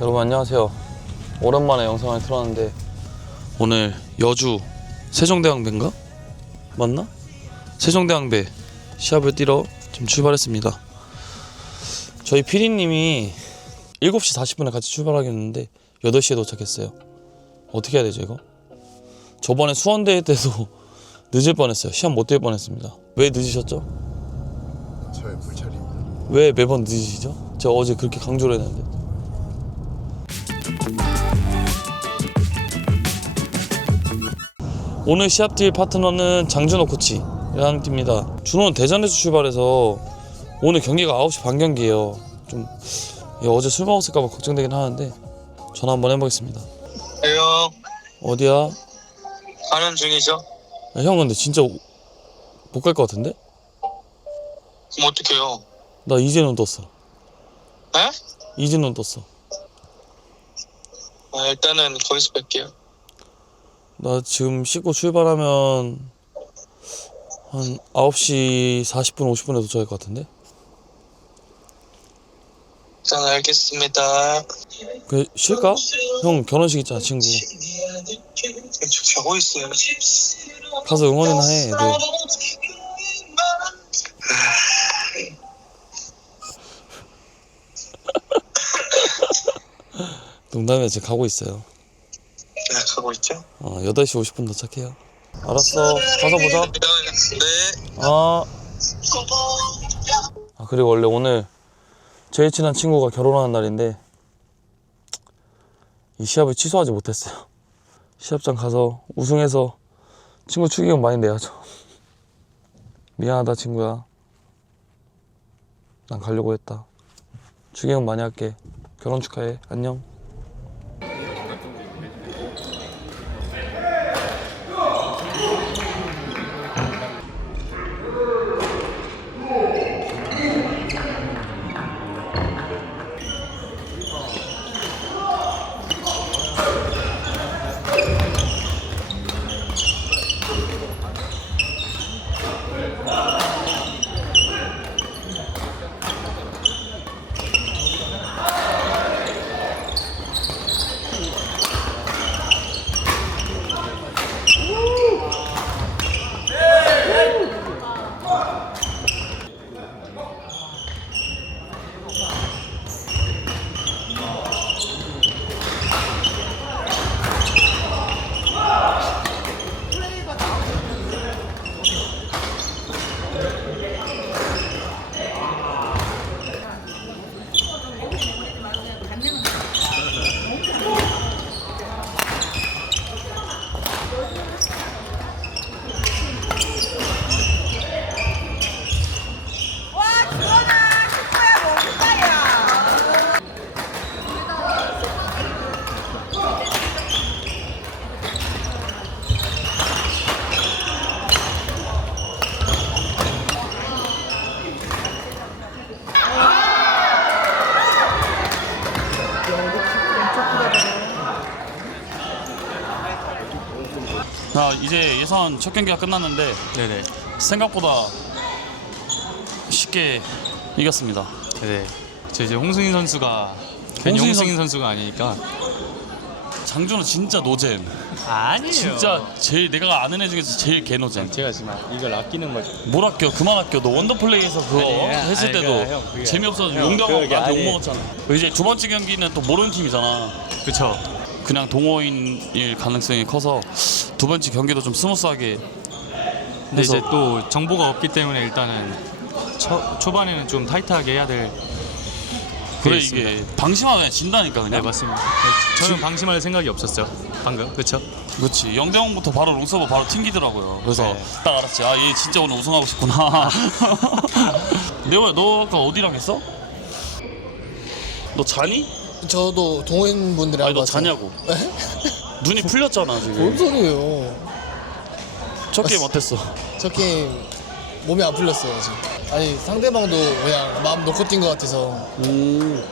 여러분 안녕하세요. 오랜만에 영상을 틀었는데 오늘 여주 세종대왕배인가? 맞나? 세종대왕배 시합을 뛰러 지금 출발했습니다. 저희 피디님이 7시 40분에 같이 출발하겠는데 8시에 도착했어요. 어떻게 해야 되죠 이거? 저번에 수원대회 때도 늦을 뻔했어요. 시합 못 뛸 뻔했습니다. 왜 늦으셨죠? 저의 불찰입니다. 왜 매번 늦으시죠? 제가 어제 그렇게 강조를 했는데 오늘 시합 뛸 파트너는 장준호 코치라는 팀입니다 준호는 대전에서 출발해서 오늘 경기가 9시 반 경기예요 좀 예, 어제 술 먹었을까 봐 걱정되긴 하는데 전화 한번 해보겠습니다 형 어디야? 가는 중이죠? 야, 형 근데 진짜 못 갈 것 같은데? 그럼 어떡해요? 나눈 떴어 에? 눈 떴어 아, 일단은 거기서 뵐게요 나 지금 씻고 출발하면 한 9시 40분 50분에 도착할 것 같은데? 일단 알겠습니다. 그 쉴까? 형 결혼식 있잖아 친구. 저 자고 있어요. 가서 응원이나 해 애들. 농담이야 지금 가고 있어요 네 가고 있죠? 어 8시 50분 도착해요 알았어 가서 보자 네 아, 아 그리고 원래 오늘 제일 친한 친구가 결혼하는 날인데 이 시합을 취소하지 못했어요. 시합장 가서 우승해서 친구 축의금 많이 내야죠. 미안하다 친구야. 난 가려고 했다. 축의금 많이 할게. 결혼 축하해. 안녕. 이제 예선 첫 경기가 끝났는데 네네. 생각보다 쉽게 이겼습니다. 네네. 저 이제 홍승인 선수가 괜히 홍승인 홍승인 선수가 아니니까. 장준호 진짜 노잼. 아니에요. 진짜 제일 내가 아는 애 중에서 제일 개노잼. 제가 지금 이걸 아끼는 거죠. 뭘 아껴? 그만 아껴. 너 원더플레이에서 그거 아니, 했을 아니, 때도 형, 그게- 재미없어서 형, 용병하고 그게 나한테 아니. 욕먹었잖아. 이제 두 번째 경기는 또 모르는 팀이잖아. 그쵸. 그냥 동호인일 가능성이 커서 두 번째 경기도 좀 스무스하게 근데 해서- 이제 또 정보가 없기 때문에 일단은 초, 초반에는 좀 타이트하게 해야 될. 그래 게 있습니다. 이게 방심하면 진다니까 그냥. 네 맞습니다. 네, 저는 지금- 방심할 생각이 없었죠. 방금 그쵸? 그렇지 영대형부터 바로 롱서버 바로 튕기더라고요. 그래서 네. 딱 알았지. 아 얘 진짜 오늘 우승하고 싶구나. 내가 너 아까 어디랑 했어? 너 자니? 저도 동호인분들이 아니 너 자냐고. 눈이 풀렸잖아 뭔 지금. 소리예요? 첫 게임 어땠어? 저 게임 몸이 안 풀렸어요 지금. 아니 상대방도 그냥 마음 놓고 뛴 것 같아서 음.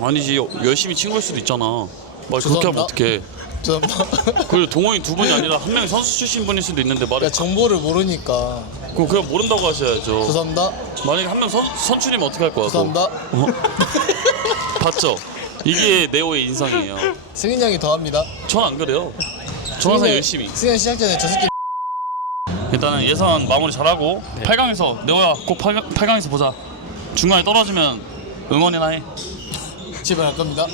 아니지 열심히 친 걸 수도 있잖아. 말 그렇게 하면 죄송합니다. 어떡해. 저 그리고 동호인 두 분이 아니라 한 명이 선수 출신 분일 수도 있는데 말을 그러니까 정보를 모르니까 그거 그냥 모른다고 하셔야죠. 죄송합니다. 만약에 한 명 선출이면 어떻게 할 거야? 그거? 죄송합니다. 봤죠? 이게 네오의 인상이에요. 승인 형이 더 합니다. 전 안 그래요. 전 항상 열심히. 승현 시작 전에 저 새끼 일단은 예선 마무리 잘하고 8강에서 네오야 꼭 8강, 8강 에서 보자. 중간에 떨어지면 응원이나 해. 집에 갈 겁니다.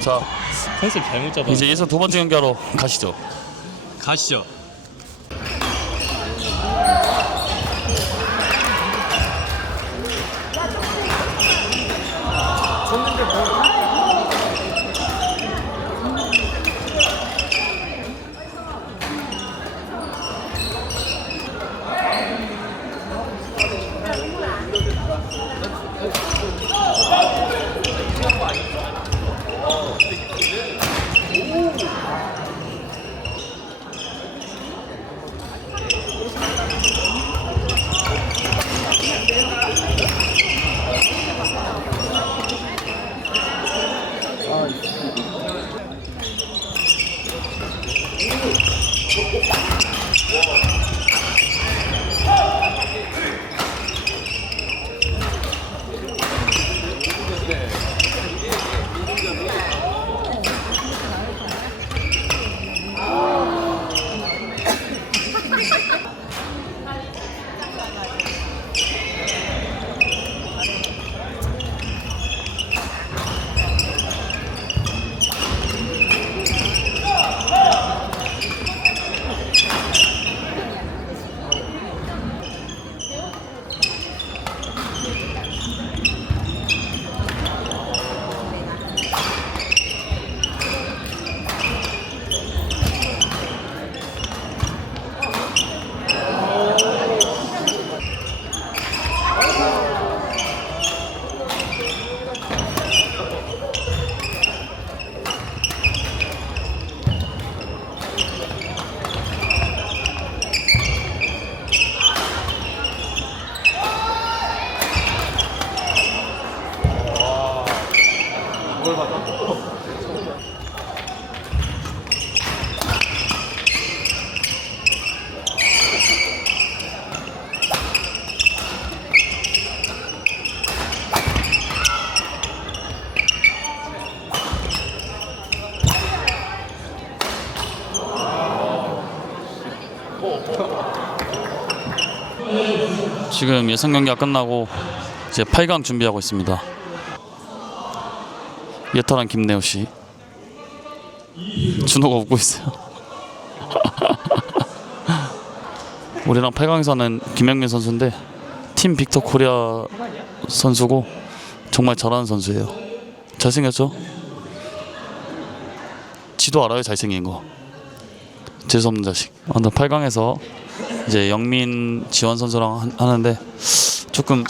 자 컨셉 잘못 잡아. 이제 예선 두 번째 경기하러 가시죠. 가시죠. 지금 예선 경기가 끝나고 이제 8강 준비하고 있습니다. 예탈한 김내호 씨. 준호가 웃고 있어요. 우리랑 8강에서는 김영민 선수인데 팀 빅터 코리아 선수고 정말 잘하는 선수예요. 잘생겼죠? 지도 알아요 잘생긴 거. 재수없는 자식. 아무튼 8강에서 이제 영민 지원 선수랑 한- 하는데 조금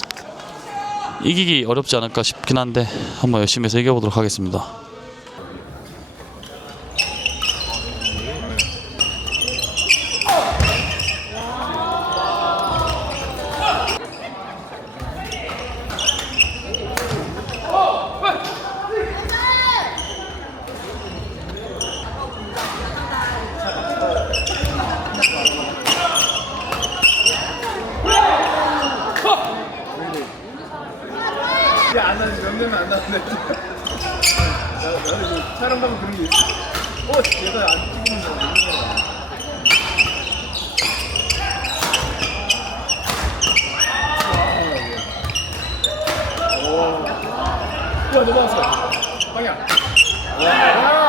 이기기 어렵지 않을까 싶긴 한데 한번 열심히 해서 이겨보도록 하겠습니다. 야안 나는데 명대면 안 나는데. 나 나는 뭐 촬영 가면 그런 게 있어. 어 얘가 안 찍는 거야. 와. 야 넘어갔어. 방향. 와.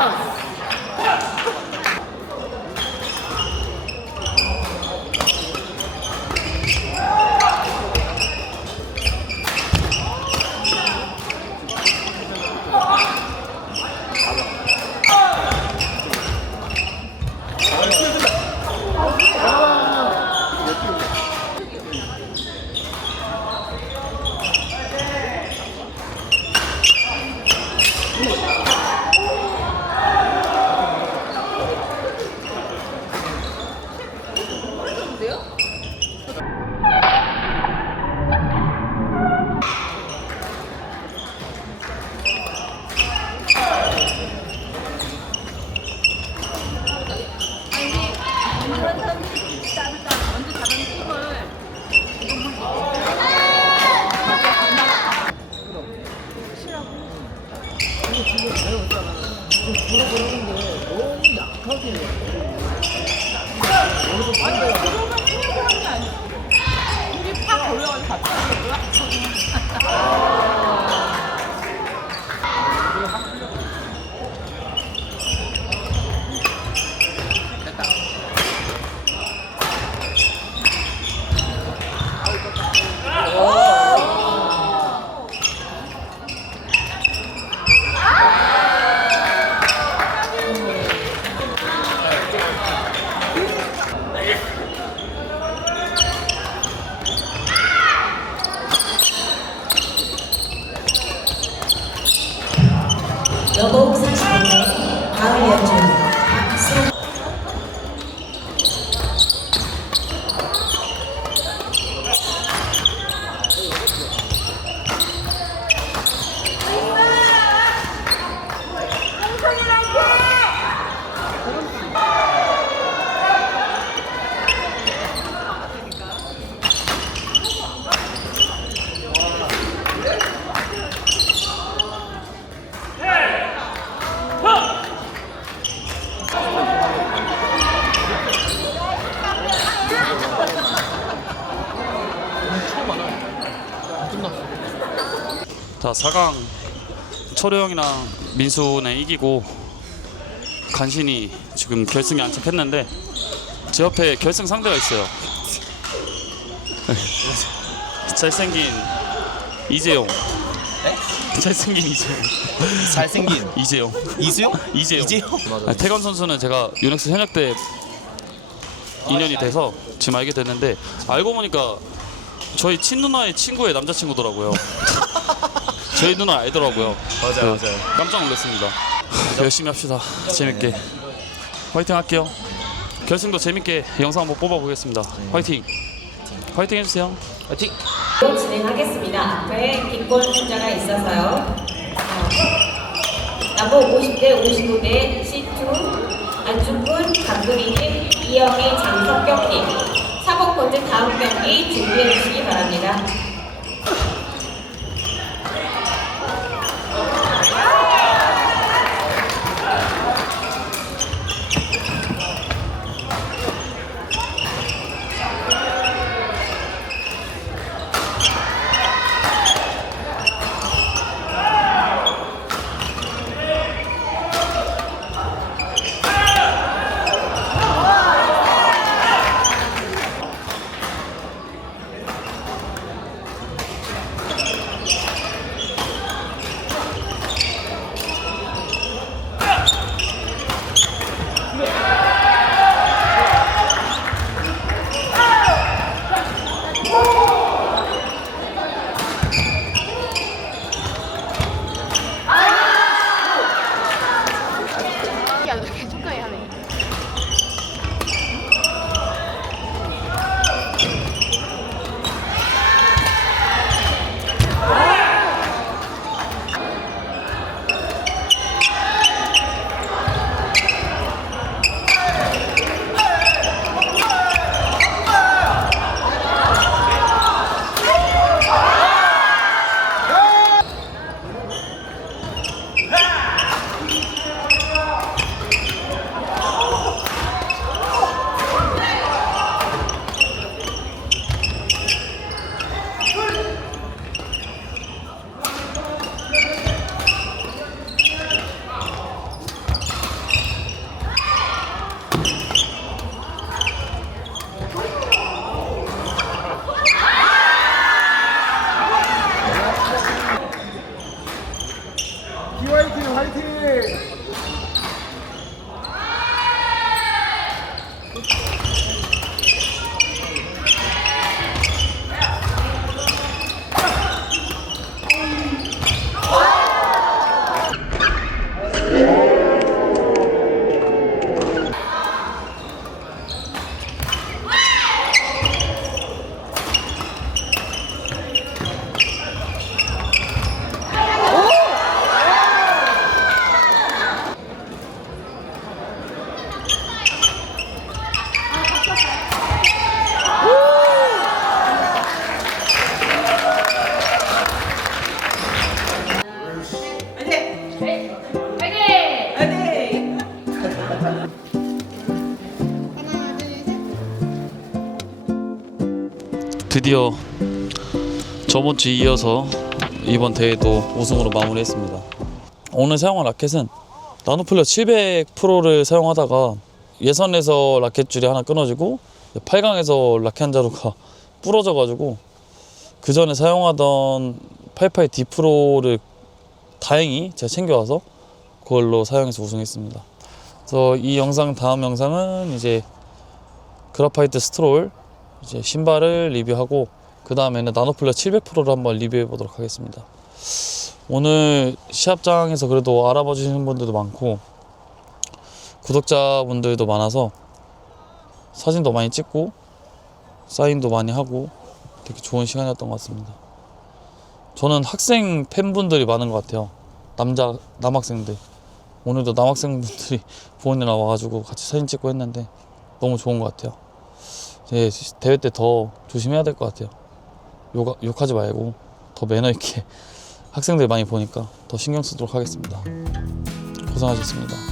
여복 40분의 가을 연주 박수 4강 철호 형이랑 민수는 이기고 간신히 지금 결승에 안착했는데 제 옆에 결승 상대가 있어요. 잘생긴 이재용. 잘생긴 이재용. 잘생긴 이재용. 이수용? 이재용. 이재용? 아, 태관 선수는 제가 유넥스 현역 때 인연이 돼서 지금 알게 됐는데 알고 보니까 저희 친누나의 친구의 남자친구더라고요 저희 누나 알더라고요 맞아요 네. 맞아요 깜짝 놀랐습니다. 열심히 합시다. 재밌게. 화이팅 할게요. 결승도 재밌게 영상 한번 뽑아보겠습니다. 화이팅. 화이팅 해주세요. 파이팅! 진행하겠습니다. 앞에 기권 숫자가 있어서요. 어, 남북 50대 59대 C2 안중근 박근희님 이영희 장석경님 사법권즈 다음 경기 준비해 주시기 바랍니다. 드디어 저번 주 이어서 이번 대회도 우승으로 마무리했습니다. 오늘 사용한 라켓은 나노플러 700 프로를 사용하다가 예선에서 라켓 줄이 하나 끊어지고 8강에서 라켓 한 자루가 부러져가지고 그 전에 사용하던 88 D 프로를 다행히 제가 챙겨와서 그걸로 사용해서 우승했습니다. 그래서 이 영상 다음 영상은 이제 그라파이트 스트롤 이제 신발을 리뷰하고 그 다음에는 나노플러 700 프로를 한번 리뷰해 보도록 하겠습니다. 오늘 시합장에서 그래도 알아봐 주시는 분들도 많고 구독자분들도 많아서 사진도 많이 찍고 사인도 많이 하고 되게 좋은 시간이었던 것 같습니다. 저는 학생 팬분들이 많은 것 같아요. 남자 남학생들 오늘도 남학생분들이 부모님 나와가지고 같이 사진 찍고 했는데 너무 좋은 것 같아요. 이제 대회 때 더 조심해야 될 것 같아요. 욕, 욕하지 말고 더 매너 있게 학생들 많이 보니까 더 신경 쓰도록 하겠습니다. 고생하셨습니다.